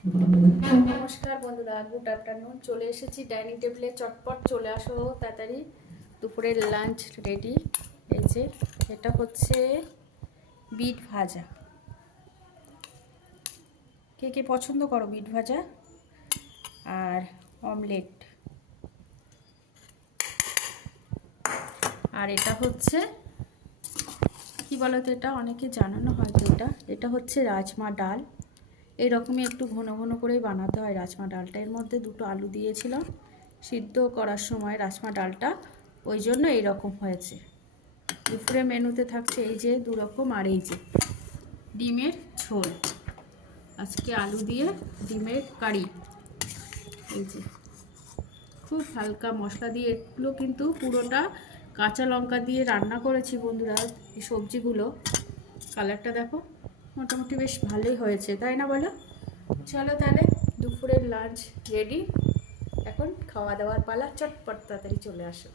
নমস্কার বন্ধুরা, good afternoon. চলে এসেছি ডাইনিং টেবিলে, চটপট চলে আসো তাড়াতাড়ি। দুপুরের লাঞ্চ রেডি। এই যে এটা হচ্ছে বিট ভাজা। কে কে পছন্দ করো বিট ভাজা? আর অমলেট। আর এটা হচ্ছে কি বলতো, এটা অনেকে জানানো হয়তো, এটা হচ্ছে রাজমা ডাল। এইরকমই একটু ঘন ঘন করেই বানাতে হয় রাজমা ডালটা। এর মধ্যে দুটো আলু দিয়েছিলাম সিদ্ধ করার সময় রাজমা ডালটা, ওই জন্য এইরকম হয়েছে। দুপুরে মেনুতে থাকছে এই যে দুরকম, আর এই যে ডিমের ঝোল। আজকে আলু দিয়ে ডিমের কারি। এই যে খুব হালকা মশলা দিয়ে, এগুলো কিন্তু পুরোটা কাঁচা লঙ্কা দিয়ে রান্না করেছি বন্ধুরা। এই সবজিগুলো কালারটা দেখো, মোটামুটি বেশ ভালোই হয়েছে, তাই না বলো? চলো তাহলে, দুপুরের লাঞ্চ রেডি। এখন খাওয়া দাওয়ার পালা, চটপট তাড়াতাড়ি চলে আসো।